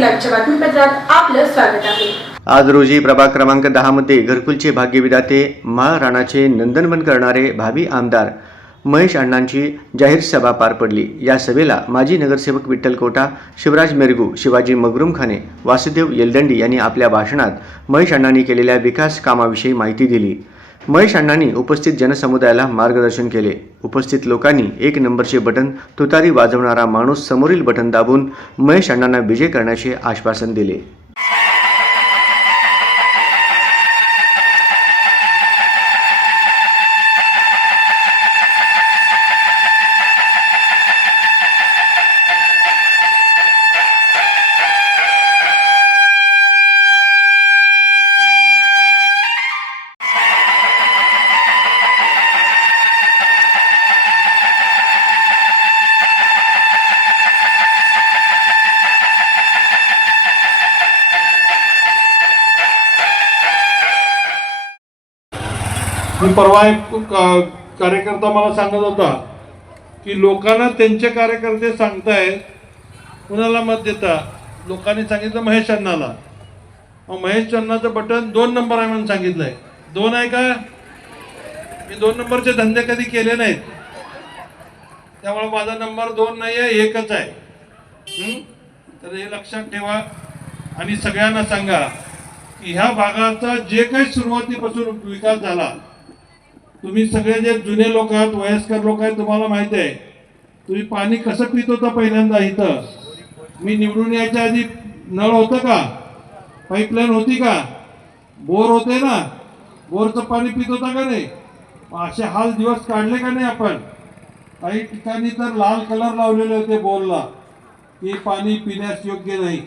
बातमीपत्रात आपलं स्वागत आहे. आज रोजी प्रभाग क्रमांक दहामध्ये घरकुलचे भाग्यविदाते महाराणाचे नंदनवन करणारे भावी आमदार महेश अण्णांची जाहीर सभा पार पडली. या सभेला माजी नगरसेवक विठ्ठल कोटा शिवराज मेरगू शिवाजी मगरुमखाने वासुदेव येलदंडी यांनी आपल्या भाषणात महेश अण्णांनी केलेल्या विकास कामाविषयी माहिती दिली. महेश अण्णांनी उपस्थित जनसमुदायाला मार्गदर्शन केले. उपस्थित लोकांनी एक नंबरचे बटन तुतारी वाजवणारा माणूस समोरील बटन दाबून महेश अण्णांना विजय करण्याचे आश्वासन दिले. मी परवा एक कार्यकर्ता मला सांगत होता की लोकांना त्यांचे कार्यकर्ते सांगतायत कुणाला मत देता? लोकांनी सांगितलं महेश अण्णाला. मग महेश अण्णाचं बटन दोन नंबर आहे म्हणून सांगितलंय. दोन आहे का? मी दोन नंबरचे धंदे कधी केले नाहीत. त्यामुळे माझा नंबर दोन नाही आहे एकच आहे. तर हे लक्षात ठेवा आणि सगळ्यांना सांगा की ह्या भागाचा जे काही सुरुवातीपासून विकास झाला तुम्ही सगळे जे जुने लोक आहात वयस्कर लोक आहेत तुम्हाला माहिती आहे. तुम्ही पाणी कसं पित होतं पहिल्यांदा इथं? मी निवडून यायच्या आधी नळ होतं का? पाईपलाईन होती का? बोर होते ना? बोरचं पाणी पित होता का नाही? असे हाल दिवस काढले का नाही आपण? काही ठिकाणी तर लाल कलर लावलेले होते बोरला की पाणी पिण्यास योग्य नाही.